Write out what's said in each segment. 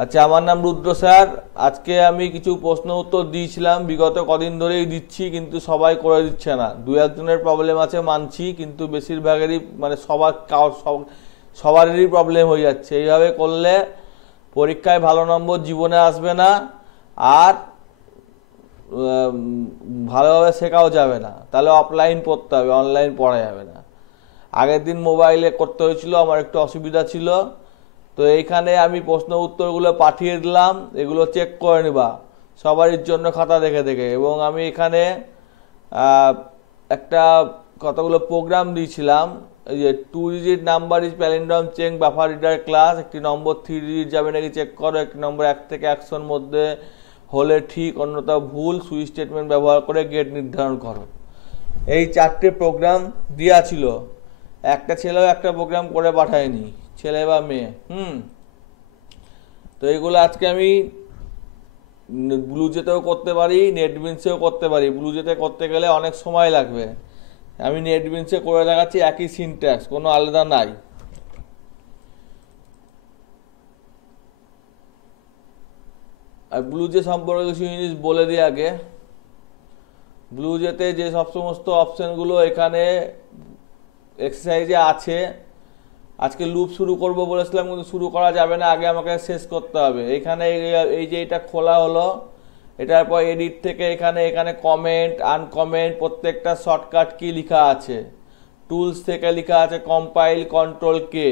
আচ্ছা, আমার নাম রুদ্র স্যার। আজকে আমি কিছু প্রশ্ন উত্তর দিয়েছিলাম, বিগত কদিন ধরেই দিচ্ছি, কিন্তু সবাই করে দিচ্ছে না। দু একজনের প্রবলেম আছে মানছি, কিন্তু বেশিরভাগেরই মানে সবারই প্রবলেম হয়ে যাচ্ছে। এইভাবে করলে পরীক্ষায় ভালো নম্বর জীবনে আসবে না, আর ভালোভাবে শেখাও যাবে না। তাহলে অফলাইন পড়তে হবে, অনলাইন পড়া যাবে না। আগের দিন মোবাইলে করতে হয়েছিল, আমার একটু অসুবিধা ছিল। তো এইখানে আমি প্রশ্ন উত্তরগুলো পাঠিয়ে দিলাম, এগুলো চেক করে নিবা সবারই জন্য খাতা দেখে দেখে। এবং আমি এখানে একটা কতগুলো প্রোগ্রাম দিয়েছিলাম। এই যে 2 digit number is palindrome check buffer reader class, একটি নম্বর 3 ডিজিট যাবে নাকি চেক করো, একটি নম্বর 1 থেকে 100 মধ্যে হলে ঠিক, অন্যথা ভুল, সুইচ স্টেটমেন্ট ব্যবহার করে গেট নির্ধারণ করো। এই 4টে প্রোগ্রাম দেওয়া ছিল। একটা ছেলেও একটা প্রোগ্রাম করে পাঠায়নি, ছেলে বা মেয়ে। তো এইগুলো আজকে আমি ব্লুজেতেও করতে পারি, নেটবিনসেও করতে পারি। ব্লুজেতে করতে গেলে অনেক সময় লাগবে, আমি নেটবিনসে করে দেখাচ্ছি, একই সিনট্যাক্স, কোনো আলাদা নাই। আর ব্লুজে সম্পর্কে কিছু জিনিস বলে দিই আগে। ব্লুজেতে যে সমস্ত অপশানগুলো এখানে এক্সারসাইজে আছে, আজকে লুপ শুরু করব বলেছিলাম, কিন্তু শুরু করা যাবে না, আগে আমাকে শেষ করতে হবে। এখানে এই যে এটা খোলা হলো, এটার পর এডিট থেকে এখানে এখানে কমেন্ট আনকমেন্ট প্রত্যেকটা শর্টকাট কি লেখা আছে। টুলস থেকে লেখা আছে কম্পাইল কন্ট্রোল কে,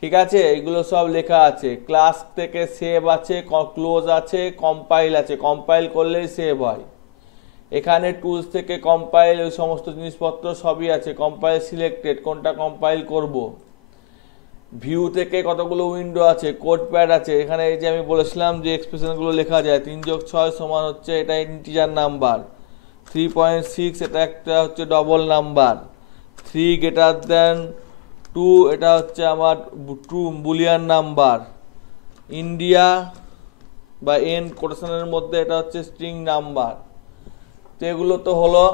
ঠিক আছে, এগুলো সব লেখা আছে। ক্লাস থেকে সেভ আছে, ক্লোজ আছে, কম্পাইল আছে, কম্পাইল করলেই সেভ হয়। এখানে টুলস থেকে কম্পাইল, ওই সমস্ত জিনিসপত্র সবই আছে। কম্পাইল সিলেক্টেড, কোনটা কম্পাইল করব। ভিউ থেকে কতগুলো উইন্ডো আছে, কোড প্যাড আছে। এখানে এই যে আমি বলেছিলাম যে এক্সপ্রেশনগুলো লেখা যায়, 3+6 সমান হচ্ছে, এটা ইন্টিজার নাম্বার। 3.6 এটা একটা হচ্ছে ডবল নাম্বার। 3 গ্রেটার দেন 2 এটা হচ্ছে আমার ট্রু বুলিয়ান নাম্বার। ইন্ডিয়া বা এন কোটেশনের মধ্যে এটা হচ্ছে স্ট্রিং নাম্বার। তো এগুলো তো হলো।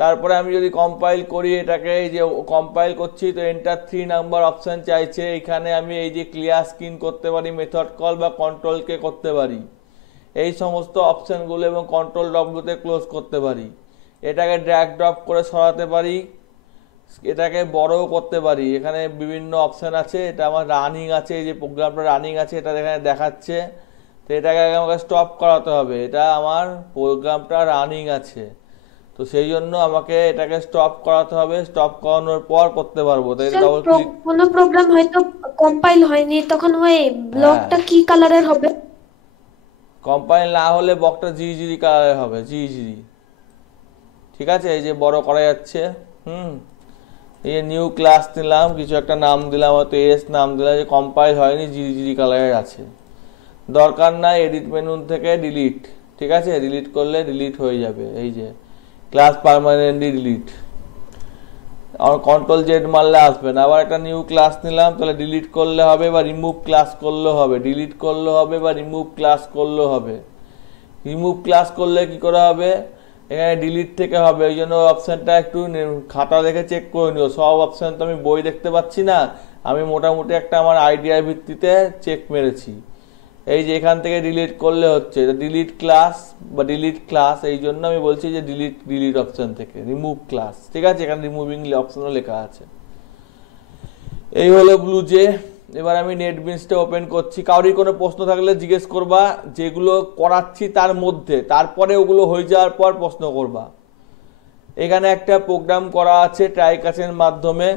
তারপরে আমি যদি কম্পাইল করি, এটাকে এই যে কম্পাইল করছি, তো এন্টার 3 নাম্বার অপশান চাইছে। এখানে আমি এই যে ক্লিয়ার স্ক্রিন করতে পারি, মেথড কল বা কন্ট্রোল কে করতে পারি, এই সমস্ত অপশানগুলো, এবং কন্ট্রোল ডব্লিউতে ক্লোজ করতে পারি। এটাকে ড্র্যাগ ড্রপ করে সরাতে পারি, এটাকে বড়ও করতে পারি। এখানে বিভিন্ন অপশান আছে। এটা আমার রানিং আছে, এই যে প্রোগ্রামটা রানিং আছে, এটা এখানে দেখাচ্ছে। তো এটাকে আমাকে স্টপ করাতে হবে, এটা আমার প্রোগ্রামটা রানিং আছে, তো সেই জন্য আমাকে এটাকে স্টপ করাতে হবে। স্টপ করানোর পর করতে পারবো। তাই স্যার, ডবল ক্লিক। কোনো প্রোগ্রাম হয়তো কম্পাইল হয়নি, তখন ওই হ্যাঁ, ব্লকটা কি কালারের হবে? কম্পাইল না হলে বকটা জিজিরি কালারের হবে, জিজিরি। ঠিক আছে, এই যে বড় করা যাচ্ছে। হুম এই যে নিউ ক্লাস নিলাম, কিছু একটা নাম দিলাম, হয়তো এস নাম দিলাম, যে কম্পাইল হয়নি, জিজিরি কালারের আছে। দরকার নাই, এডিট মেনু থেকে ডিলিট। ঠিক আছে, ডিলিট করলে ডিলিট হয়ে যাবে। এই যে ক্লাস পার্মানেন্টলি ডিলিট, আমার কন্ট্রোল জেড মারলে আসবে না। আবার একটা নিউ ক্লাস নিলাম, তাহলে ডিলিট করলে হবে বা রিমুভ ক্লাস করলেও হবে, ডিলিট করলেও হবে বা রিমুভ ক্লাস করলেও হবে। রিমুভ ক্লাস করলে কি করে হবে, এখানে ডিলিট থেকে হবে, ওই জন্য অপশানটা একটু খাতা দেখে চেক করে নিও। সব অপশান তো আমি বই দেখতে পাচ্ছি না, আমি মোটামুটি একটা আমার আইডিয়ার ভিত্তিতে চেক মেরেছি। এই যে এখান থেকে ডিলিট করলে হচ্ছে, ডিলিট ক্লাস বা ডিলিট ক্লাস, এই জন্য আমি বলছি যে ডিলিট ডিলিট অপশন থেকে রিমুভ ক্লাস। ঠিক আছে, এখানে রিমুভিং অপশনও লেখা আছে। এই হলো ব্লুজে। এবার আমি নেটবিনসটা ওপেন করছি। কারোর কোনো প্রশ্ন থাকলে জিজ্ঞেস করবা, যেগুলো করাচ্ছি তার মধ্যে, তারপরে ওগুলো হয়ে যাওয়ার পর প্রশ্ন করবা। এখানে একটা প্রোগ্রাম করা আছে ট্রাই ক্যাচের মাধ্যমে।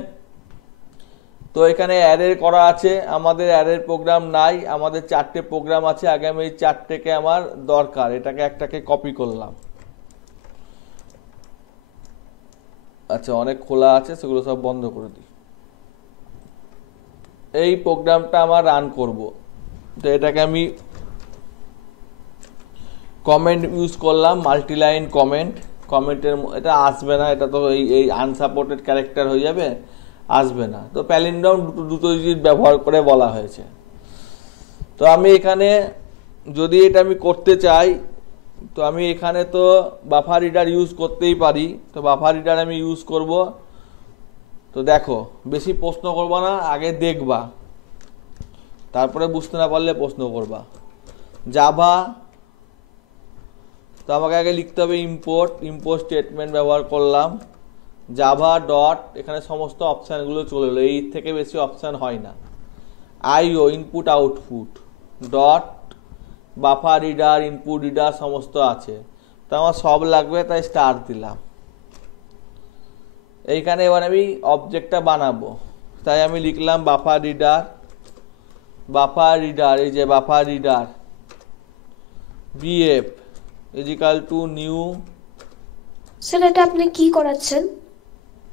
তো এখানে অ্যারে করা আছে, আমাদের অ্যারের প্রোগ্রাম নাই, আমাদের 4টে প্রোগ্রাম আছে। আগে আমি এই 4টেকে আমার দরকার, এটাকে একটাকে কপি করলাম। আচ্ছা, অনেক খোলা আছে, সেগুলো সব বন্ধ করে দিই। এই প্রোগ্রামটা আমার রান করব, তো এটাকে আমি কমেন্ট ইউজ করলাম, মাল্টিলাইন কমেন্ট। কমেন্টের এটা আসবে না, এটা তো এই আনসাপোর্টেড ক্যারেক্টার হয়ে যাবে, আসবে না। তো প্যালিন্ড্রোম দুটো জিনিস ব্যবহার করে বলা হয়েছে। তো আমি এখানে যদি এটা আমি করতে চাই, তো আমি এখানে তো বাফার রিডার ইউজ করতেই পারি। তো বাফার রিডার আমি ইউজ করব। তো দেখো, বেশি প্রশ্ন করবো না, আগে দেখবা। তারপরে বুঝতে না পারলে প্রশ্ন করবা। জাভা, তো আমাকে আগে লিখতে হবে ইম্পোর্ট স্টেটমেন্ট ব্যবহার করলাম, জাভা ডট, এখানে সমস্ত অপশানগুলো চলে এলো, এই থেকে বেশি অপশান হয় না। IO input output dot, buffer reader, input reader সমস্ত আছে, তো আমার সব লাগবে, তাই স্টার দিলাম। এইখানে এবার আমি অবজেক্টটা বানাবো, তাই আমি লিখলাম বাফার রিডার, এই যে buffer reader BF equal to new. Sir এটা আপনি কি করাচ্ছেন?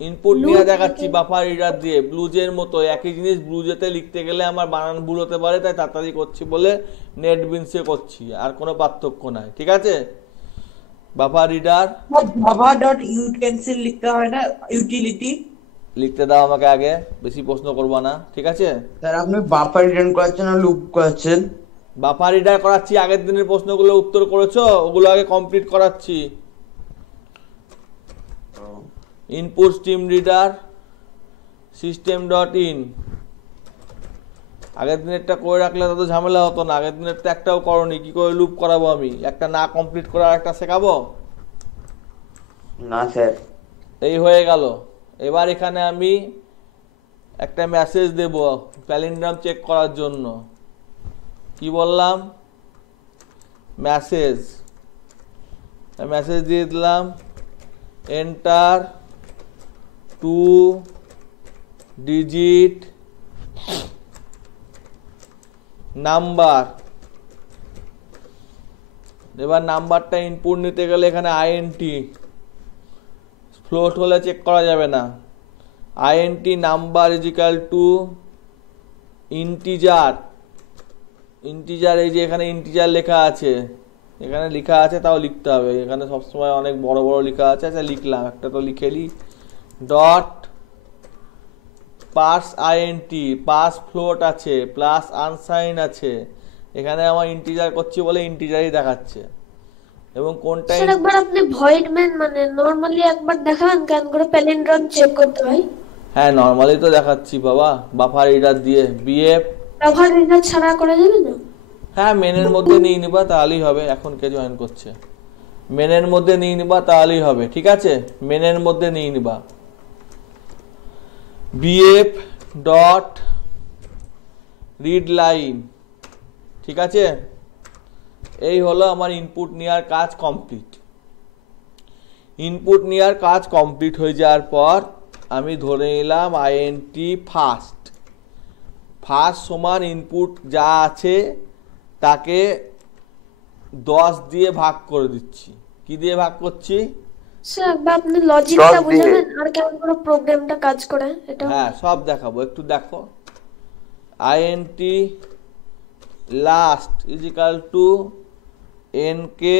ইনপুট নিয়ে দেখাচ্ছি বাফার রিডার দিয়ে, ব্লুজের মতো একই জিনিস ব্লুজেতে লিখতে গেলে আমার বানান ভুল হতে পারে, তাই তাড়াতাড়ি করছি বলে নেটবিনসে করছি, আর কোনো পার্থক্য নাই, ঠিক আছে। Buffer reader Java dot utensil লিখতে হয় না, ইউটিলিটি লিখতে দাও আমাকে আগে, বেশি প্রশ্ন করবো না, ঠিক আছে। স্যার আপনি বাফার রিটার্ন করাচ্ছেন না লুপ করাচ্ছেন? বাফার রিডার করাচ্ছি, আগের দিনের প্রশ্নগুলো উত্তর করেছো, ওগুলো আগে কমপ্লিট করাচ্ছি। Input stream reader system dot in, আগের দিনেরটা করে রাখলে তত ঝামেলা হতো না, আগের দিনেরটা একটাও করনি, কি করে লুপ করাবো আমি, একটা না কমপ্লিট করে আর একটা শেখাবো? না স্যার। এই হয়ে গেল। এবার এখানে আমি একটা মেসেজ দেব প্যালিন্ড্রাম চেক করার জন্য, কি বললাম, মেসেজ দিয়ে দিলাম, এন্টার 2 ডিজিট নাম্বার। এবার নাম্বারটা ইনপুট নিতে গেলে এখানে আইএনটি, ফ্লোট হলে চেক করা যাবে না, INT number equal to integer, এই যে এখানে ইন্টিজার লেখা আছে, এখানে লেখা আছে তাও লিখতে হবে, এখানে সবসময় অনেক বড় বড় লেখা আছে, আচ্ছা লিখলাম, একটা তো লিখে নি, dot purse int, pass float আছে, প্লাস আনসাইন আছে, এখানে আমার ইন্টিজার করছি বলে ইন্টিজারই দেখাচ্ছে। এবং কোনটা স্যার একবার আপনি ভয়েড ম্যান মানে নরমালি একবার দেখাবেন কেন করে প্যালিন্ড্রম চেক করতে হয়? হ্যাঁ নর্মালি তো দেখাচ্ছি বাবা, বাফার রিডার দিয়ে বিএফ। বাফার রিডার ছাড়া করা যাবে না? হ্যাঁ মেনের মধ্যে নিয়ে নিবা তাহলেই হবে, এখন কে জয়েন করছে, মেনের মধ্যে নিয়ে নিবা তাহলেই হবে, ঠিক আছে, মেনের মধ্যে নিয়ে নিবা। বিএফ ডট রিড লাইন, ঠিক আছে। এই হলো আমার ইনপুট নেওয়ার কাজ কমপ্লিট। ইনপুট নেওয়ার কাজ কমপ্লিট হয়ে যাওয়ার পর আমি ধরে নিলাম আইএনটি ফার্স্ট সমান ইনপুট যা আছে তাকে 10 দিয়ে ভাগ করে দিচ্ছি। কি দিয়ে ভাগ করছি? স্যার একবার আপনি লজিকটা বুঝাবেন আর কেমন করে প্রোগ্রামটা কাজ করে এটা? হ্যাঁ সব দেখাবো, একটু দেখো। INT last equal to N কে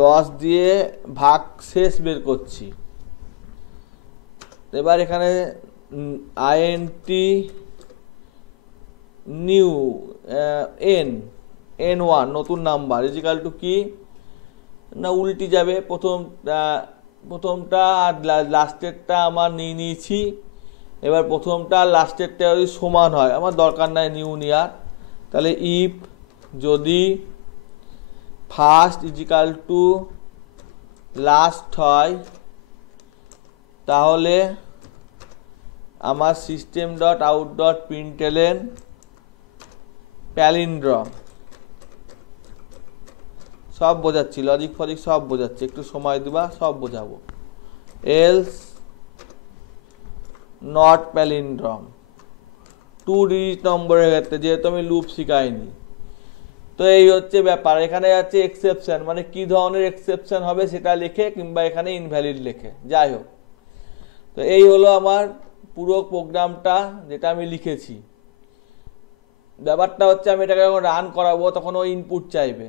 10 দিয়ে ভাগ শেষ বের করছি। এবার এখানে আইএনটি নিউ N1 নতুন নাম্বার ইজিক্যাল টু কি না উল্টি যাবে, প্রথমটা আর লাস্টেরটা আমার নিয়ে নিয়েছি। এবার প্রথমটা আর লাস্টেরটা যদি সমান হয়, আমার দরকার নাই নিউ নেওয়ার, তাহলে ইফ যদি ফার্স্ট ইজিক্যাল টু লাস্ট হয় তাহলে আমার system dot out dot println palindrome, সব বোঝাচ্ছি, লজিক ফজিক সব বোঝাচ্ছি, একটু সময় দিবা, সব বোঝাবো। এলস নট প্যালিন্ড্রম 2 ডিজিট নম্বরের ক্ষেত্রে, যেহেতু আমি লুপ শিখাইনি। তো এই হচ্ছে ব্যাপার। এখানে আছে এক্সেপশন, মানে কি ধরনের এক্সেপশন হবে সেটা লিখে, কিংবা এখানে ইনভ্যালিড লেখে, যাই হোক। তো এই হলো আমার পুরো প্রোগ্রামটা যেটা আমি লিখেছি। ব্যাপারটা হচ্ছে আমি এটাকে যখন রান করাবো তখন ও ইনপুট চাইবে।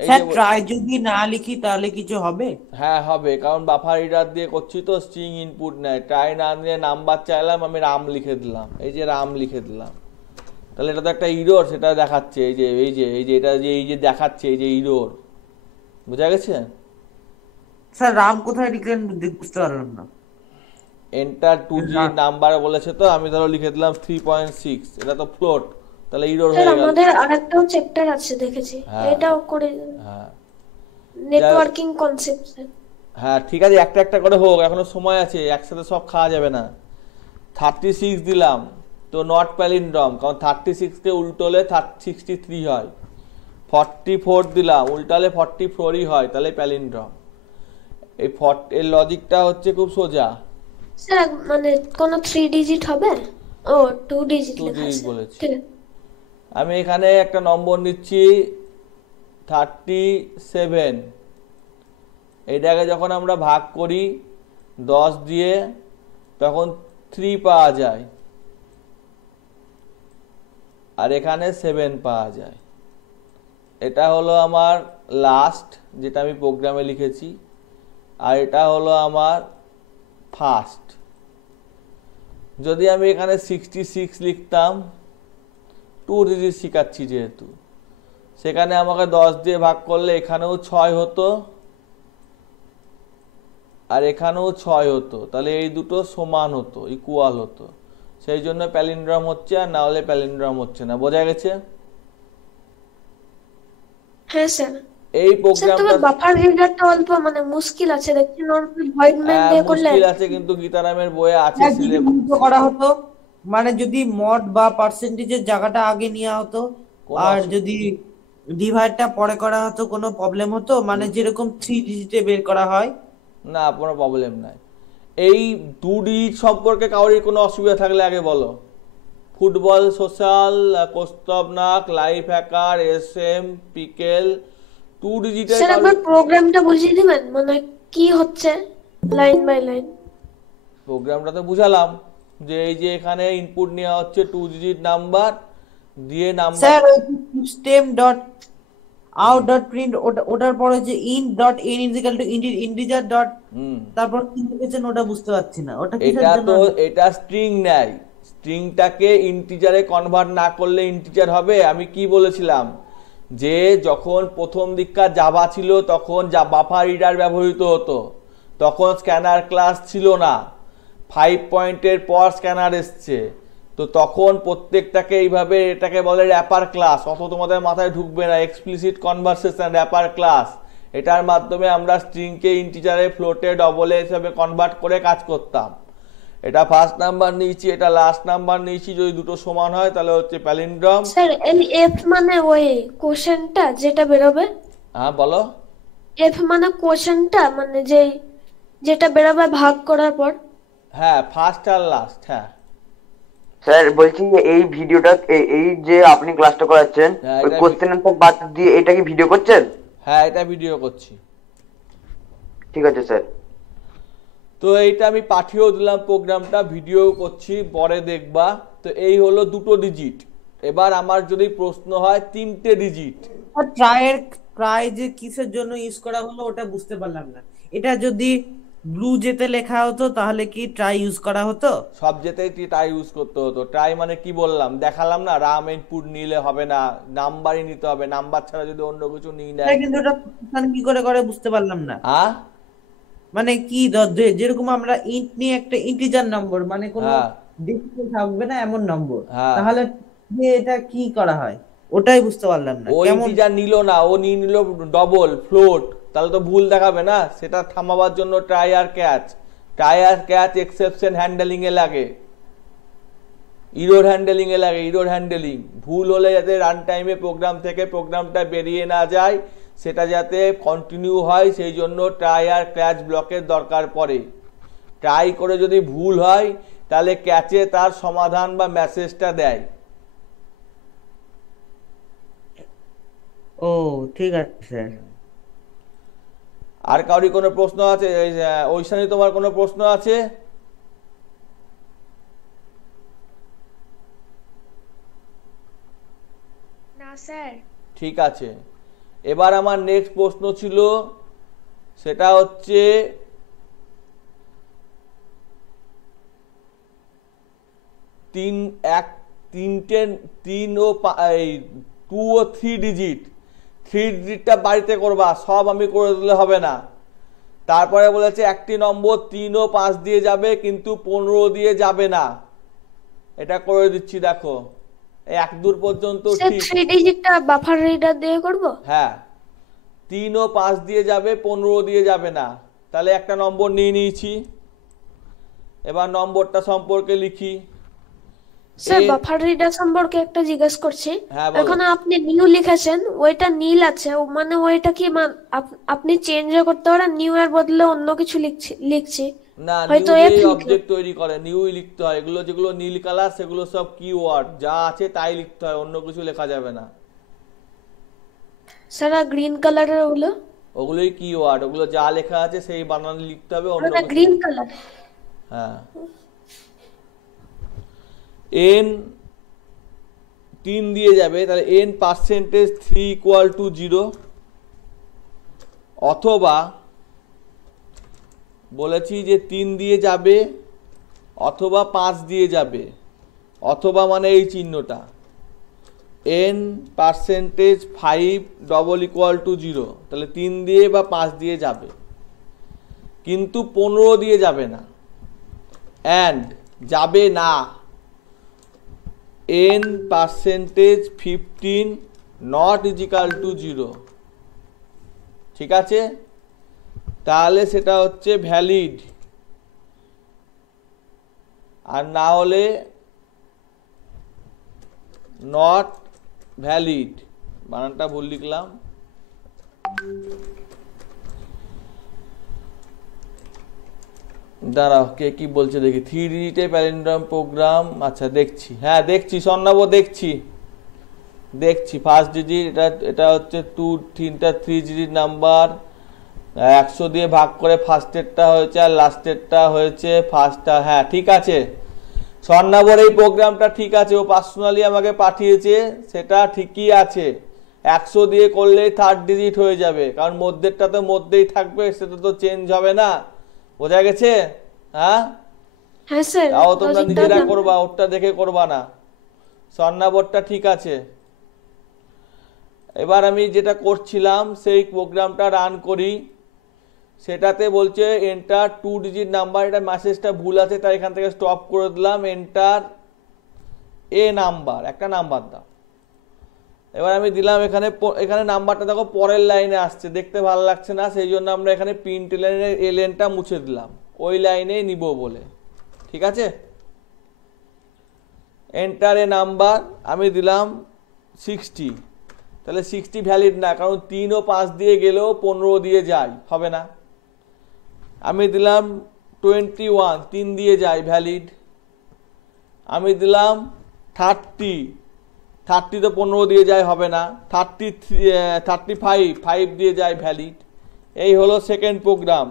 স্যার ট্রাই যদি না লিখি তাহলে কিছু হবে? হ্যাঁ হবে, কারণ বাফার রিডার দিয়ে করছি তো স্ট্রিং ইনপুট নেয়। ট্রাই না নিয়ে নাম্বার চাইলাম, আমি রাম লিখে দিলাম, এই যে রাম লিখে দিলাম, তাহলে এটা তো একটা ইরর, সেটা দেখাচ্ছে, এই যে এটা যে এই যে দেখাচ্ছে, এই যে ইরর, বোঝা গেছে? স্যার রাম কোথায় লিখলেন বুঝতে পারলাম না। এন্টার 2G নাম্বার বলেছে, তো আমি ধরো লিখে দিলাম 3.6, এটা তো ফ্লোট, তাহলে ইরর স্যার হয়ে গেল। আমাদের আরেকটাও চ্যাপ্টার আছে দেখেছি, হ্যাঁ। এটাও করে হ্যাঁ নেটওয়ার্কিং কনসেপ্ট। হ্যাঁ ঠিক আছে, একটা একটা করে হোক, এখনো সময় আছে, একসাথে সব খাওয়া যাবে না। 36 দিলাম তো নট প্যালিন্ড্রম, কারণ 36 কে উল্টোলে 63 হয়। 44 দিলাম, উল্টালে 44ই হয়, তাহলে প্যালিন্ড্রম। এর লজিকটা হচ্ছে খুব সোজা। স্যার মানে কোনো 3 ডিজিট হবে? ও 2 ডিজিট 2 লেখা ডিজিট আছে, বলেছি। ঠিক আছে। আমি এখানে একটা নম্বর নিচ্ছি 37। এটাকে যখন আমরা ভাগ করি 10 দিয়ে, তখন 3 পাওয়া যায়, আর এখানে 7 পাওয়া যায়। এটা হলো আমার লাস্ট, যেটা আমি প্রোগ্রামে লিখেছি, আর এটা হলো আমার ফার্স্ট। যদি আমি এখানে 66 লিখতাম, 2 ডিজিট শিখাচ্ছি যেহেতু, সেখানে আমাকে 10 দিয়ে ভাগ করলে এখানেও 6 হতো আর এখানেও 6 হতো, তাহলে এই দুটো সমান হতো, ইকুয়াল হতো। সেই জন্য প্যালিন্ড্রম হচ্ছে, আর না হলে প্যালিন্ড্রম হচ্ছে না। বোঝা গেছে? হ্যাঁ স্যার। এই স্যার তবে প্রোগ্রামটা বাফার রিডারটা অল্প মানে মুশকিল আছে দেখছি, নর্মাল ভয়েডম্যান দিয়ে করলে। মুশকিল আছে, কিন্তু গীতারামের বইয়ে আছে হ্যাঁ, যদি উল্টো করা হতো, মানে যদি মড বা পার্সেন্টেজের জায়গাটা আগে নেওয়া হতো, কোনো আর যদি ডিভাইডটা পরে করা হতো, কোনো প্রবলেম হতো? মানে যেরকম 3 ডিজিটে বের করা হয়। না, কোনো প্রবলেম নাই। এই 2D সম্পর্কে কারোর কোনো অসুবিধা থাকলে আগে বলো। ফুটবল সোশ্যাল, কোস্তবনাক, লাইফ হ্যাকার, SM, পিকেল, 2 ডিজিটের স্যার আবার প্রোগ্রামটা বুঝিয়ে দিবেন, মানে কি হচ্ছে লাইন বাই লাইন? প্রোগ্রামটা তো বুঝালাম, যে এই যে এখানে ইনপুট নেওয়া হচ্ছে 2 ডিজিট নাম্বার দিয়ে, নাম্বার স্যার ওই system dot out dot print, ওটার পরে যে int dot N is equal to integer dot, তারপর কি লিখেছেন ওটা বুঝতে পারছি না, ওটা কিসের এটা জন্য? তো এটা স্ট্রিং নেয়, স্ট্রিংটাকে ইন্টিজারে কনভার্ট না করলে ইন্টিজার হবে। আমি কি বলেছিলাম, যে যখন প্রথম দিককার জাভা ছিল তখন বাফার রিডার ব্যবহৃত হতো, তখন স্ক্যানার ক্লাস ছিল না। 5 পয়েন্টের পর স্ক্যানার এসছে, তো তখন প্রত্যেকটাকে এইভাবে, এটাকে বলে র্যাপার ক্লাস। অত তোমাদের মাথায় ঢুকবে না, এক্সপ্লিসিট কনভারসেশন র্যাপার ক্লাস। এটার মাধ্যমে আমরা স্ট্রিংকে ইন্টিজারে, ফ্লোটে, ডবলে হিসাবে কনভার্ট করে কাজ করতাম। এটা ফার্স্ট নাম্বার নিয়েছি, এটা লাস্ট নাম্বার নিয়েছি, যদি দুটো সমান হয় তাহলে হচ্ছে প্যালিন্ড্রম। স্যার এই এফ মানে ওই কোশ্চেনটা যেটা বেরোবে? হ্যাঁ বলো। এফ মানে কোশ্চেনটা, মানে যেটা বেরোবে ভাগ করার পর? হ্যাঁ, ফার্স্ট আর লাস্ট। হ্যাঁ স্যার বলছি এই ভিডিওটা, এই যে আপনি ক্লাসটা করাচ্ছেন, হ্যাঁ, ওই এটা কোশ্চেন আনসার বাদ দিয়ে এটা কি ভিডিও করছেন? হ্যাঁ, এটা ভিডিও করছি। ঠিক আছে স্যার। তো এইটা আমি পাঠিয়েও দিলাম, প্রোগ্রামটা ভিডিও করছি, পরে দেখবা। তো এই হলো 2 ডিজিট। এবার আমার যদি প্রশ্ন হয় 3টে ডিজিট, ট্রাই যে কিসের জন্য ইউজ করা হলো ওটা বুঝতে পারলাম না। এটা যদি ব্লু যেতে লেখা হতো তাহলে কি ট্রাই ইউজ করা হতো? সব যেতেই ট্রাই ইউজ করতে হতো। ট্রাই মানে কি বললাম, দেখালাম না, রাম ইনপুট নিলে হবে না, নাম্বারই নিতে হবে, নাম্বার ছাড়া যদি অন্য কিছু নিয়ে নেয়। কিন্তু ওটা কি করে করে বুঝতে পারলাম না। মানে কি যেরকম আমরা ইন্ট নিয়ে একটা ইন্টিজার নম্বর, মানে কোনো ডেসিমাল থাকবে না এমন নম্বর, তাহলে যে এটা কি করা হয় ওটাই বুঝতে পারলাম না। ও ইন্টিজার নিল না, ও নিয়ে নিল ডবল, ফ্লোট, তাহলে তো ভুল দেখাবে না। সেটা থামাবার জন্য ট্রাই আর ক্যাচ এক্সেপশন হ্যান্ডেলিং এ লাগে, ইরর হ্যান্ডেলিং এ লাগে। ইরর হ্যান্ডেলিং ভুল হলে যাতে রান টাইমে প্রোগ্রাম থেকে প্রোগ্রামটা বেরিয়ে না যায়, সেটা যাতে কন্টিনিউ হয়, সেই জন্য ট্রাই আর ক্যাচ ব্লকের দরকার পড়ে। ট্রাই করে যদি ভুল হয় তাহলে ক্যাচে তার সমাধান বা মেসেজটা দেয়। ও ঠিক আছে। আর কাউরি কোনো প্রশ্ন আছে? ঐশানী, তোমার কোনো প্রশ্ন আছে? না স্যার। ঠিক আছে, এবার আমার নেক্সট প্রশ্ন ছিল, সেটা হচ্ছে তিন ও 2 ও 3 ডিজিটটা বাড়িতে করবা, সব আমি করে দিলে হবে না। তারপরে বলেছে একটি নম্বর 3 ও 5 দিয়ে যাবে কিন্তু 15 দিয়ে যাবে না। এটা করে দিচ্ছি, দেখো 1-2 পর্যন্ত স্যার ঠিক। 3 ডিজিটটা বাফার রিডার দিয়ে করব? হ্যাঁ, 3 ও 5 দিয়ে যাবে, 15 দিয়ে যাবে না। তাহলে একটা নম্বর নিয়ে নিয়েছি। এবার নম্বরটা সম্পর্কে লিখি। স্যার বাফার রিডার সম্পর্কে একটা জিজ্ঞেস করছি। হ্যাঁ, বলো। এখন আপনি নিউ লিখেছেন, ওইটা নীল আছে, মানে ওইটা কি আপনি চেঞ্জও করতে পারেন? নিউ এর বদলে অন্য কিছু লিখছি, না, হয়তো নিউ এফ দিয়ে লিখলাম। অবজেক্ট তৈরি করে, নিউই লিখতে হয়। এগুলো যেগুলো নীল কালার সেগুলো সব কিওয়ার্ড, যা আছে তাই লিখতে হয়, অন্য কিছু লেখা যাবে না। স্যার গ্রিন কালারের ওগুলো? ওগুলোই কিওয়ার্ড, ওগুলো যা লেখা আছে সেই বানানে লিখতে হবে, অন্য কিছু। Green colour. হ্যাঁ। n 3 দিয়ে যাবে, তাহলে n% 3 = 0, অথবা বলেছি যে 3 দিয়ে যাবে অথবা 5 দিয়ে যাবে, অথবা মানে এই চিহ্নটা n% 5 = 0, তাহলে 3 দিয়ে বা 5 দিয়ে যাবে কিন্তু 15 দিয়ে যাবে না। অ্যান্ড যাবে না n% 15 = 0, ঠিক আছে? তাহলে সেটা হচ্ছে ভ্যালিড, আর না হলে নট ভ্যালিড। বানানটা ভুল লিখলাম। দাঁড়াও, কে কি বলছে দেখি। 3 ডিজিটে প্যালিন্ড্রোম প্রোগ্রাম, আচ্ছা দেখছি, হ্যাঁ দেখছি স্বর্ণাব, দেখছি ফার্স্ট ডিজিট, এটা হচ্ছে 3টা 3 ডিজিট নাম্বার, 100 দিয়ে ভাগ করে ফার্স্টেরটা হয়েছে আর লাস্টেরটা হয়েছে ফার্স্টটা। হ্যাঁ ঠিক আছে, স্বর্ণাবর এই প্রোগ্রামটা ঠিক আছে, ও পার্সোনালি আমাকে পাঠিয়েছে, সেটা ঠিকই আছে। 100 দিয়ে করলেই 3rd ডিজিট হয়ে যাবে, কারণ মধ্যেরটা তো মধ্যেই থাকবে, সেটা তো চেঞ্জ হবে না। বোঝা গেছে? হ্যাঁ হ্যাঁ স্যার, তাও তোমরা নিজেরা করবা, ওরটা দেখে করবা না। স্বর্ণাবরটা ঠিক আছে। এবার আমি যেটা করছিলাম সেই প্রোগ্রামটা রান করি, সেটাতে বলছে এন্টার 2 ডিজিট নাম্বার, এটা মেসেজটা ভুল আছে তাই এখান থেকে স্টপ করে দিলাম। এন্টার এ নাম্বার, একটা নাম্বার দাও। এবার আমি দিলাম এখানে, এখানে নাম্বারটা দেখো পরের লাইনে আসছে, দেখতে ভালো লাগছে না, সেই জন্য আমরা এখানে প্রিন্ট লাইনের এলএনটা মুছে দিলাম, ওই লাইনে নিব বলে। ঠিক আছে, এন্টার এ নাম্বার আমি দিলাম 60, তাহলে 60 ভ্যালিড না, কারণ 3 ও 5 দিয়ে গেলেও 15 দিয়ে যায়, হবে না। আমি দিলাম 21, 3 দিয়ে যায়, ভ্যালিড। আমি দিলাম 30, 30 তো 15 দিয়ে যায়, হবে না। 35, 5 দিয়ে যায়, ভ্যালিড। এই হলো সেকেন্ড প্রোগ্রাম।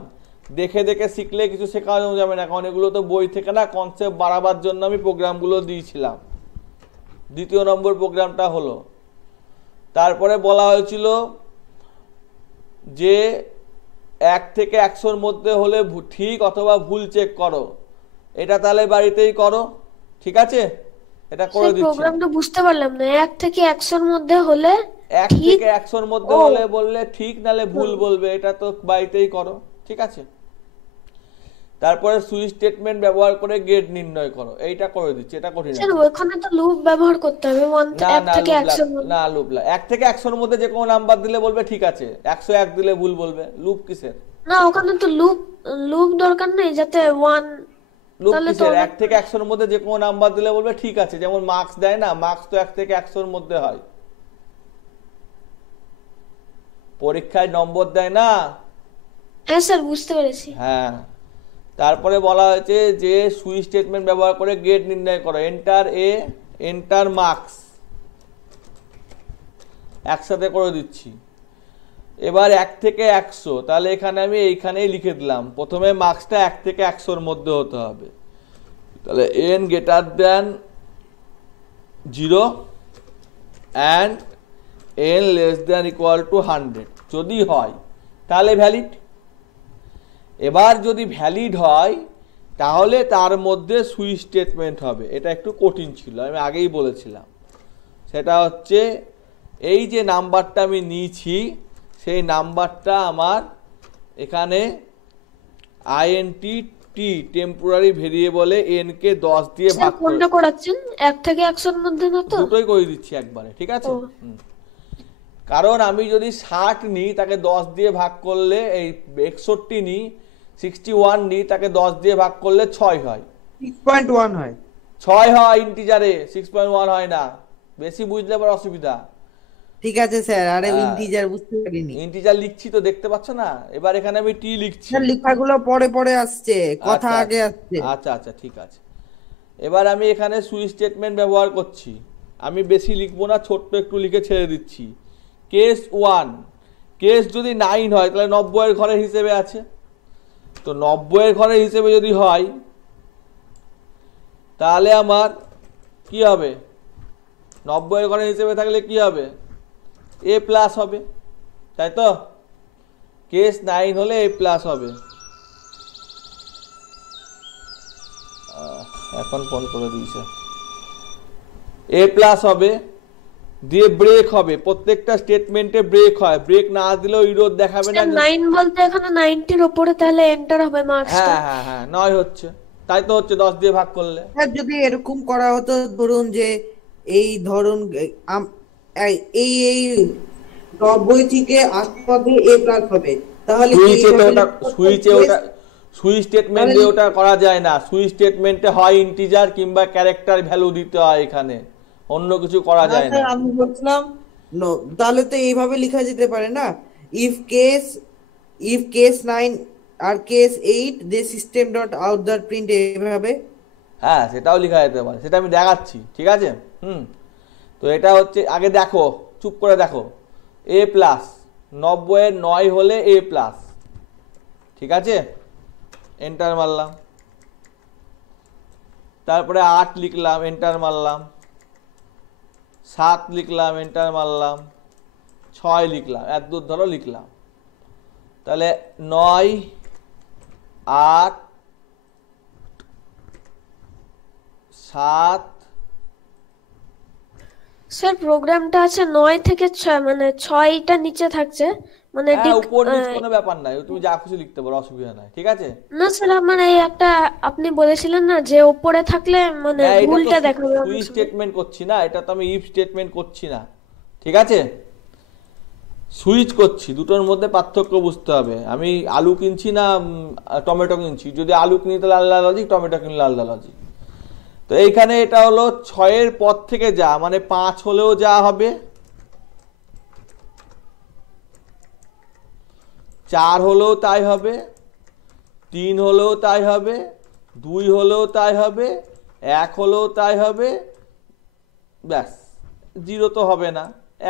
দেখে দেখে শিখলে কিছু শেখানো যাবে না, কারণ এগুলো তো বই থেকে না, কনসেপ্ট বাড়াবার জন্য আমি প্রোগ্রামগুলো দিয়েছিলাম। দ্বিতীয় নম্বর প্রোগ্রামটা হলো, তারপরে বলা হয়েছিল যে 1 থেকে 100-র মধ্যে হলে ঠিক অথবা ভুল চেক করো। এটা তাহলে বাড়িতেই করো, ঠিক আছে? এটা করে দিচ্ছি। প্রোগ্রামটা বুঝতে পারলাম না। 1 থেকে 100-র মধ্যে হলে 1 থেকে 100-র মধ্যে হলে বললে ঠিক, নালে ভুল বলবে, এটা তো বাড়িতেই করো, ঠিক আছে? তারপরে সুইচ স্টেটমেন্ট ব্যবহার করে গেট নির্ণয় করো, এইটা করে দিচ্ছি, এটা কঠিন স্যার ওখানে তো লুপ ব্যবহার করতে হবে। 1 থেকে 100 না, লুপ 1 থেকে 100-র মধ্যে যে কোনো নাম্বার দিলে বলবে ঠিক আছে, 101 দিলে ভুল বলবে। লুপ কিসের? না, ওখানে তো লুপ দরকার নেই, যাতে 1 লুপ কিসের? 1 থেকে 100-র মধ্যে যে কোনো নাম্বার দিলে বলবে ঠিক আছে, যেমন মার্কস দেয় না, মার্কস তো 1 থেকে 100-র মধ্যে হয়, পরীক্ষায় নম্বর দেয় না। হ্যাঁ স্যার, বুঝতে পেরেছি। হ্যাঁ, তারপরে বলা হয়েছে যে সুইচ স্টেটমেন্ট ব্যবহার করে গেট নির্ণয় করো, এন্টার এ, এন্টার মার্কস, একসাথে করে দিচ্ছি। এবার 1 থেকে 100, তাহলে এখানে আমি এইখানেই লিখে দিলাম, প্রথমে মার্কসটা 1 থেকে 100-র মধ্যে হতে হবে, তাহলে n > 0 and n <= 100 যদি হয় তাহলে ভ্যালিড। এবার যদি ভ্যালিড হয় তাহলে তার মধ্যে সুইচ স্টেটমেন্ট হবে। এটা একটু কঠিন ছিল, আমি আগেই বলেছিলাম। সেটা হচ্ছে এই যে নাম্বারটা আমি নিয়েছি, সেই নাম্বারটা আমার এখানে int t টেম্পোরারি ভেরিয়েবলে n কে 10 দিয়ে স্যার ভাগ করে কোনটা করাচ্ছেন 1 থেকে 100 এর মধ্যে না তো? দুটোই করে দিচ্ছি একবারে, ঠিক আছে? কারণ আমি যদি 60 নিই তাকে 10 দিয়ে ভাগ করলে, এই 61 নিই 61 নিই তাকে 10 দিয়ে ভাগ করলে 6 হয়, 6.1 হয়, 6 হয় ইন্টিজারে, 6.1 হয় না। বেশি বুঝলে আবার অসুবিধা। ঠিক আছে স্যার, আরে ইন্টিজার বুঝতে পারিনি। ইন্টিজার লিখছি তো, দেখতে পাচ্ছ না? এবার এখানে আমি টি লিখছি। স্যার লেখাগুলো পরে পরে আসছে, কথা আগে আসছে। আচ্ছা আচ্ছা ঠিক আছে। এবার আমি এখানে সুইচ স্টেটমেন্ট ব্যবহার করছি। আমি বেশি লিখবো না, ছোট্ট একটু লিখে ছেড়ে দিচ্ছি। কেস 1, কেস যদি 9 হয় তাহলে 90 এর ঘরের হিসেবে আছে, তো 90 এর ঘরের হিসেবে যদি হয় তাহলে আমার কি হবে? 90 এর ঘরের হিসেবে থাকলে কি হবে? a প্লাস হবে, তাই তো? কেস 9 হলে a প্লাস হবে। এখন ফোন করে দিয়েছে। a প্লাস হবে, দিয়ে ব্রেক হবে, প্রত্যেকটা স্টেটমেন্টে ব্রেক হয়, ব্রেক না দিলেও ইরোর দেখাবে না। 9 বলতে এখানে 90 এর উপরে তাহলে এন্টার হবে মার্কসটা। হ্যাঁ হ্যাঁ 9 হচ্ছে, তাই তো হচ্ছে 10 দিয়ে ভাগ করলে। স্যার যদি এরকম করা হতো, ধরুন যে এই ধরুন এই এই 90 থেকে 80 মধ্যে a প্লাস হবে, তাহলে সুইচ স্টেটমেন্টে ওটা করা যায় না। সুইচ স্টেটমেন্টে হয় ইন্টিজার কিংবা ক্যারেক্টার ভ্যালু দিতে হয়, এখানে অন্য কিছু করা যায় না। আমি বলছিলাম তাহলে তো এইভাবে লেখা যেতে পারে না, if case 9 R case 8 the system dot out dot print, এইভাবে। হ্যাঁ সেটাও লেখা যেতে পারে, সেটা আমি দেখাচ্ছি, ঠিক আছে? তো এটা হচ্ছে, আগে দেখো, চুপ করে দেখো। a প্লাস 90 এর 9 হলে a প্লাস, ঠিক আছে? এন্টার মারলাম, তারপরে 8 লিখলাম, এন্টার মারলাম, 7 লিখলাম, এন্টার মারলাম, 6 লিখলাম, এত দূর ধরো লিখলাম। তাহলে 9 8 7। স্যার প্রোগ্রামটা আছে 9 থেকে 6, মানে 6টা নিচে থাকছে, মানে উপর নিচ কোনো ব্যাপার নাই, তুমি যা খুশি লিখতে পারো, অসুবিধা নাই, ঠিক আছে? না স্যার আমার এই একটা আপনি বলেছিলেন না যে উপরে থাকলে মানে ভুলটা দেখাবে। সুইচ স্টেটমেন্ট করছি না, এটা তো আমি ইফ স্টেটমেন্ট করছি না, ঠিক আছে? সুইচ করছি, দুটোর মধ্যে পার্থক্য বুঝতে হবে। আমি আলু কিনছি না টমেটো কিনছি, যদি আলু কিনি তাহলে আলাদা লজিক, টমেটো কিনলে আলাদা লজিক। তো এইখানে এটা হলো 6 এর পর থেকে যা, মানে 5 হলেও যা হবে, 4 হলেও তাই হবে, 3 হলেও তাই হবে, 2 হলেও তাই হবে, 1 হলেও তাই হবে, ব্যাস। 0 তো হবে না,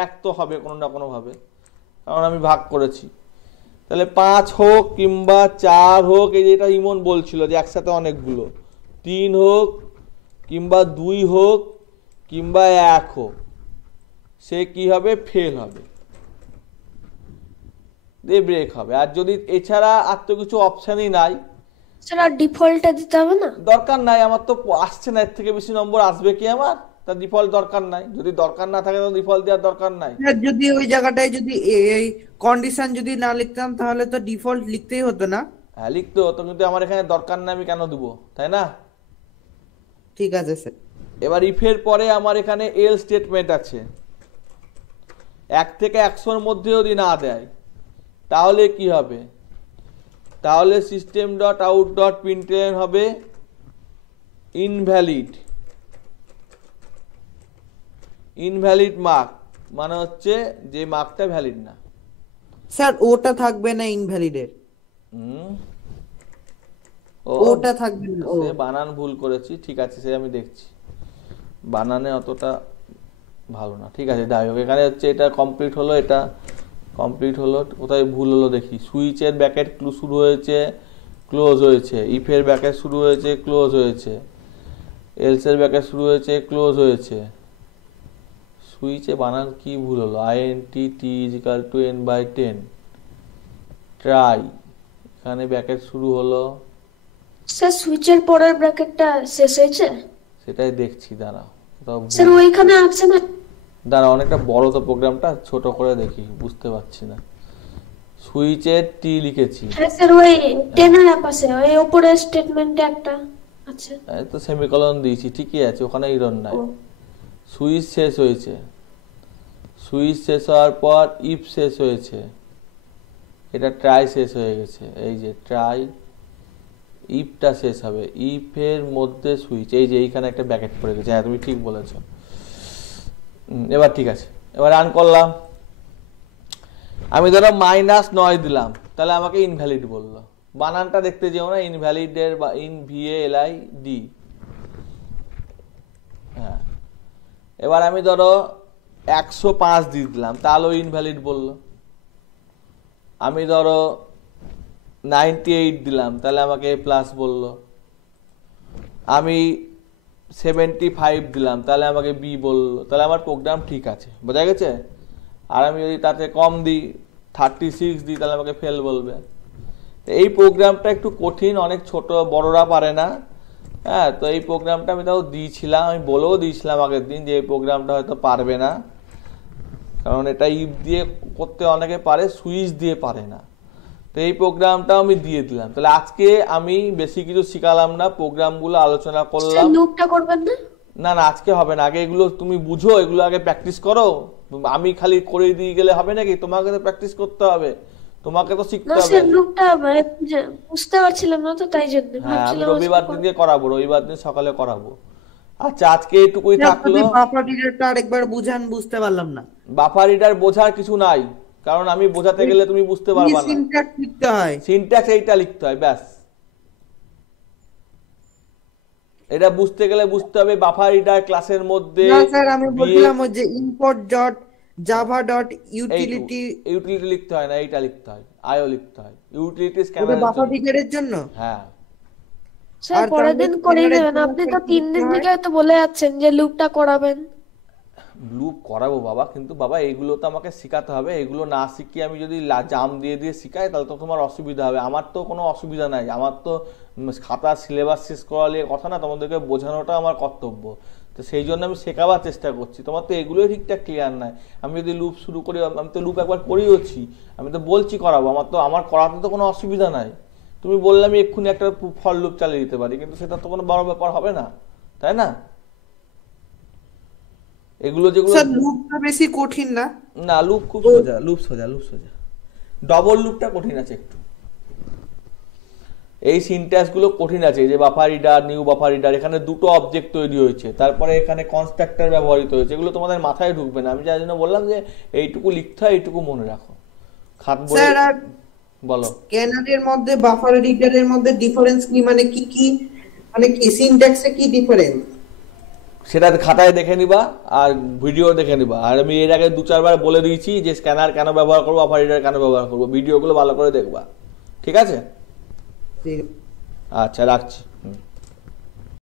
1 তো হবে কোনো না কোনোভাবে, কারণ আমি ভাগ করেছি। তাহলে 5 হোক কিংবা 4 হোক, এই যেটা ইমন বলছিল যে একসাথে অনেকগুলো, 3 হোক কিংবা 2 হোক কিংবা 1 হোক, সে কি হবে? ফেল হবে, দিয়ে ব্রেক হবে। আর যদি এছাড়া আর তো কিছু অপশানই নাই, সেটা ডিফল্টটা দিতে হবে না? দরকার নাই, আমার তো আসছে না, এর থেকে বেশি নম্বর আসবে কি আমার? তার ডিফল্ট দরকার নাই। যদি দরকার না থাকে তো ডিফল্ট দেওয়ার দরকার নাই। যদি ওই জায়গাটায় যদি এই কন্ডিশন যদি না লিখতাম তাহলে তো ডিফল্ট লিখতেই হতো না? হ্যাঁ লিখতে হতো, কিন্তু আমার এখানে দরকার নাই, আমি কেন দেবো, তাই না? ঠিক আছে স্যার। এবার ইফের পরে আমার এখানে এল স্টেটমেন্ট আছে। 1 থেকে 100 এর মধ্যে যদি না দেয় তাহলে কি হবে? তাহলে system dot out dot println হবে ইনভ্যালিড। ইনভ্যালিড মার্ক মানে হচ্ছে যে মার্কটা ভ্যালিড না। স্যার ওটা থাকবে না ইনভ্যালিডের? ওটা থাকবে না, সে বানান ভুল করেছি, ঠিক আছে সে আমি দেখছি, বানানে অতটা ভালো না, ঠিক আছে যাই হোক। এখানে হচ্ছে এটা কমপ্লিট হলো, এটা কমপ্লিট হলো, কোথায় ভুল হলো দেখি। সুইচের ব্যাকেট শুরু হয়েছে, ক্লোজ হয়েছে, ইফের ব্যাকেট শুরু হয়েছে, ক্লোজ হয়েছে, এলসের ব্যাকেট শুরু হয়েছে, ক্লোজ হয়েছে। সুইচে বানান কি ভুল হলো? INT T = n/10 ট্রাই, এখানে ব্যাকেট শুরু হলো। স্যার সুইচের পরের ব্র্যাকেটটা শেষ হয়েছে, সেটাই দেখছি, দাঁড়াও। স্যার ওইখানে আছে না? দাঁড়াও, অনেকটা বড় তো প্রোগ্রামটা, ছোট করে দেখি, বুঝতে পারছি না। সুইচে টি লিখেছি। হ্যাঁ স্যার, ওই 10 এর পাশে ওই উপরের স্টেটমেন্টে একটা আছে। এই তো সেমিকোলন দিয়েছি, ঠিকই আছে, ওখানে এরর নাই। ও। সুইচ শেষ হয়েছে, সুইচ শেষ হওয়ার পর ইফ শেষ হয়েছে, এটা ট্রাই শেষ হয়ে গেছে, এই যে ট্রাই, ইফটা শেষ হবে, ইফের মধ্যে সুইচ, এই যে এইখানে একটা ব্র্যাকেট পড়ে গেছে। হ্যাঁ তুমি ঠিক বলেছো। এবার ঠিক আছে, এবার রান করলাম। আমি ধরো -9 দিলাম, তাহলে আমাকে ইনভ্যালিড বললো। বানানটা দেখতে যেও না, ইনভ্যালিডের বা INVALID। হ্যাঁ, এবার আমি ধরো 105 দিয়ে দিলাম, তাহলেও ইনভ্যালিড বললো। আমি ধরো 98 দিলাম, তাহলে আমাকে প্লাস বললো। আমি 75 দিলাম, তাহলে আমাকে বি বললো। তাহলে আমার প্রোগ্রাম ঠিক আছে, বোঝা গেছে? আর আমি যদি তাতে কম দিই, 36 দিই, তাহলে আমাকে ফেল বলবে। এই প্রোগ্রামটা একটু কঠিন, অনেক ছোট বড়রা পারে না। হ্যাঁ, তো এই প্রোগ্রামটা আমি তাও দিয়েছিলাম, আমি বলেও দিয়েছিলাম আগের দিন যে এই প্রোগ্রামটা হয়তো পারবে না, কারণ এটা ইফ দিয়ে করতে অনেকে পারে, সুইচ দিয়ে পারে না। তো এই প্রোগ্রামটা আমি দিয়ে দিলাম। তাহলে আজকে আমি বেশি কিছু শিখালাম না, প্রোগ্রামগুলো আলোচনা করলাম। লুপটা করবেন না? না না, আজকে হবে না, আগে এগুলো তুমি বুঝো, এগুলো আগে প্র্যাকটিস করো। আমি খালি করে দিয়ে গেলে হবে নাকি? তোমাকে তো প্র্যাকটিস করতে হবে, তোমাকে তো শিখতে না হবে। স্যার, লুপটা বুঝতে পারছিলাম না, তো তাই জন্য হ্যাঁ, আমি ভাবছিলাম রবিবার দিনকে করাবো, রবিবার দিন সকালে করাবো। আচ্ছা, আজকে এটুকুই থাকলো। বাফার রিডারটা আরেকবার বুঝান, বুঝতে পারলাম না। বাফার রিডার বোঝার কিছু নাই, কারণ আমি বোঝাতে গেলে তুমি বুঝতে পারবা না। সিনট্যাক্স লিখতে হয়, সিনট্যাক্স এইটা লিখতে হয়, ব্যাস। এটা বুঝতে গেলে বুঝতে হবে বাফার রিডার ক্লাসের মধ্যে। না স্যার, আমি বলছিলাম ওই যে import.java.utility, ইউটিলিটি লিখতে হয় না, এইটা লিখতে হয়, আইও লিখতে হয়, ইউটিলিটি ওটা স্ক্যানার। বাফার রিডারের জন্য। হ্যাঁ, স্যার পরের দিন করিয়ে দেবেন। আপনি তো 3 দিন থেকে তো বলে যাচ্ছেন যে লুপটা করাবেন। লুপ করাবো বাবা, কিন্তু বাবা এইগুলো তো আমাকে শেখাতে হবে। এগুলো না শিখিয়ে আমি যদি জাম দিয়ে দিয়ে শিখাই, তাহলে তো তোমার অসুবিধা হবে। আমার তো কোনো অসুবিধা নাই, আমার তো খাতা সিলেবাস শেষ করা নিয়ে কথা না, তোমাদেরকে বোঝানোটা আমার কর্তব্য। তো সেই জন্য আমি শেখাবার চেষ্টা করছি। তোমার তো এগুলোই ঠিকঠাক ক্লিয়ার নাই। আমি যদি লুপ শুরু করি, আমি তো লুপ একবার করিয়েছি, আমি তো বলছি করাবো, আমার করাতে তো কোনো অসুবিধা নাই। তুমি বললে আমি এক্ষুনি একটা ফর লুপ চালিয়ে দিতে পারি, কিন্তু সেটা তো কোনো বড় ব্যাপার হবে না, তাই না? এগুলো যেগুলো স্যার লুপটা বেশি কঠিন না। না, লুপ খুব সোজা, লুপ সোজা, লুপ সোজা। ডবল লুপটা কঠিন আছে একটু। এই সিনট্যাক্স গুলো কঠিন আছে, যে buffer reader, new buffer reader, এখানে দুটো অবজেক্ট তৈরি হয়েছে, তারপরে এখানে কনস্ট্রাক্টর ব্যবহৃত হয়েছে। এগুলো তোমাদের মাথায় ঢুকবে না, আমি যার জন্য বললাম যে এইটুকু লিখতে হয়, এইটুকু মনে রাখো। খাত বলে স্যার আর বলো। স্ক্যানারের মধ্যে বাফার রিডারের মধ্যে ডিফারেন্স কি, মানে কি কি, মানে কি সিনট্যাক্সে কি ডিফারেন্স? সেটা খাতায় দেখে নিবা আর ভিডিও দেখে নিবা। আর আমি এর আগে 2-4 বার বলে দিয়েছি যে স্ক্যানার কেন ব্যবহার করবো, বাফার রিডার কেন ব্যবহার করবো, ভিডিওগুলো ভালো করে দেখবা। ঠিক আছে? ঠিক। আচ্ছা, রাখছি।